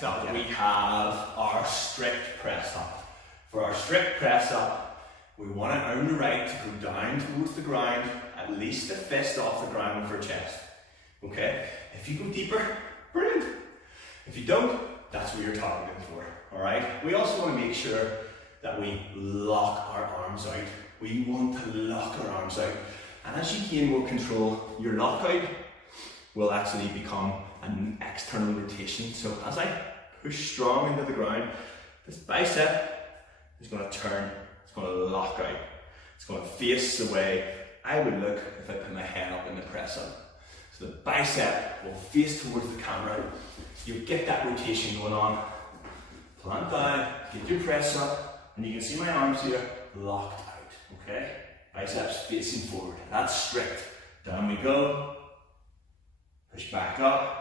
Next up we have our strict press up. For our strict press up, we want to earn the right to go down towards the ground, at least a fist off the ground with our chest. Okay? If you go deeper, brilliant. If you don't, that's what you're targeting for. Alright? We also want to make sure that we lock our arms out. We want to lock our arms out. And as you gain more control, your lockout will actually become an external rotation. So as I push strong into the ground, this bicep is going to turn, it's going to lock out. It's going to face the way I would look if I put my head up in the press up. So the bicep will face towards the camera. You get that rotation going on. Plant down, get your press up, and you can see my arms here locked out. Okay? Biceps facing forward. That's strict. Down we go. Push back up.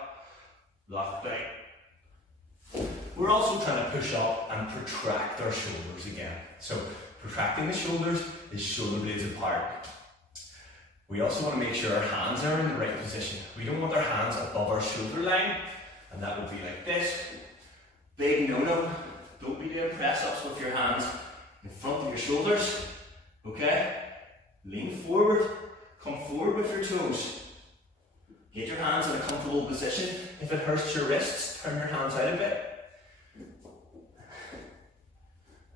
Locked out. We're also trying to push up and protract our shoulders again. So protracting the shoulders is shoulder blades apart. We also want to make sure our hands are in the right position. We don't want our hands above our shoulder line, and that would be like this. Big no-no. Don't be doing press-ups with your hands in front of your shoulders. Okay? Lean forward. Come forward with your toes. Get your hands in a comfortable position. If it hurts your wrists, turn your hands out a bit.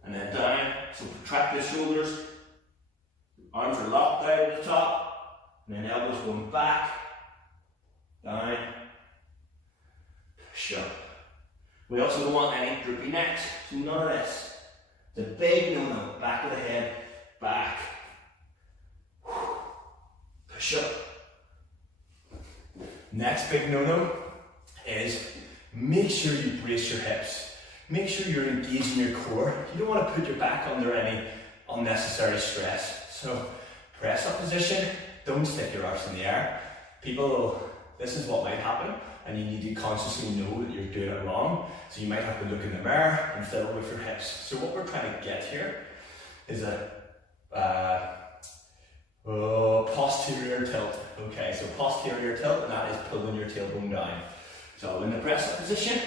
And then down. So protract the shoulders. Arms are locked out at the top. And then elbows going back. Down. Push up. We also don't want any droopy necks. So none of this. It's a big no-no. Back of the head. Back. Push up. Next big no-no is make sure you brace your hips. Make sure you're engaging your core. You don't want to put your back under any unnecessary stress. So press up position, don't stick your arms in the air. This is what might happen, and you need to consciously know that you're doing it wrong. So you might have to look in the mirror and fiddle with your hips. So what we're trying to get here is a posterior tilt. Okay, so posterior tilt, and that is pulling your tailbone down. So in the press up position,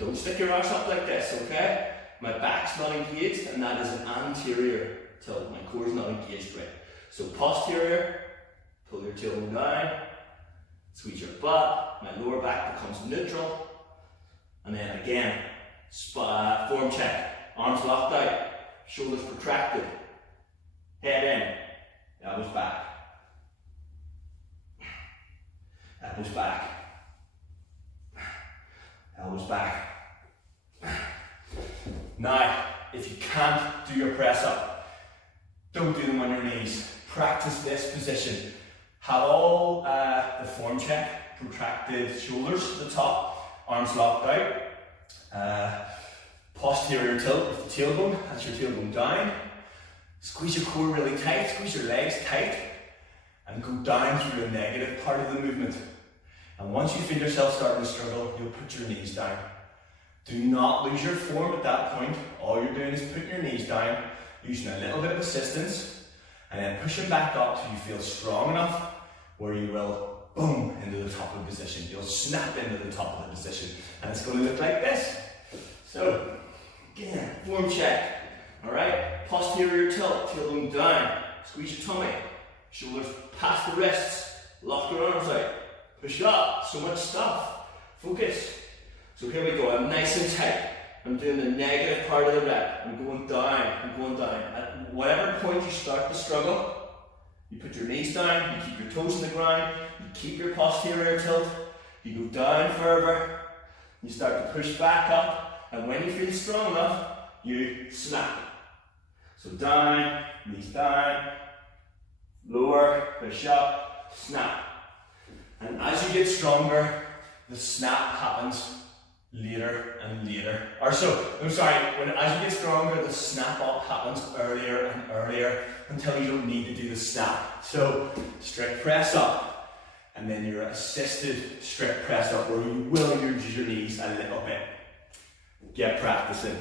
don't stick your arms up like this, okay? My back's not engaged, and that is an anterior tilt. My core is not engaged right. So posterior, pull your tailbone down, squeeze your butt, my lower back becomes neutral, and then again, form check, arms locked out, shoulders protracted, head in, elbows back, elbows back, elbows back. Now, if you can't do your press up, don't do them on your knees. Practice this position. Have all the form check, protracted shoulders at the top, arms locked out, posterior tilt with the tailbone, that's your tailbone down. Squeeze your core really tight, squeeze your legs tight, and go down through the negative part of the movement. And once you feel yourself starting to struggle, you'll put your knees down. Do not lose your form at that point. All you're doing is putting your knees down, using a little bit of assistance, and then pushing back up till you feel strong enough where you will boom into the top of the position. You'll snap into the top of the position, and it's going to look like this. So, again, form check. Alright, posterior tilt, tailbone down, squeeze your tummy, shoulders past the wrists, lock your arms out, push up, so much stuff, focus. So here we go, I'm nice and tight, I'm doing the negative part of the rep, I'm going down, At whatever point you start to struggle, you put your knees down, you keep your toes in the ground, you keep your posterior tilt, you go down further, you start to push back up, and when you feel strong enough, you snap. So down, knees down, lower, push up, snap. And as you get stronger, the snap happens later and later. As you get stronger, the snap up happens earlier and earlier until you don't need to do the snap. So strict press up, and then your assisted strict press up where you will use your knees a little bit. Get practicing.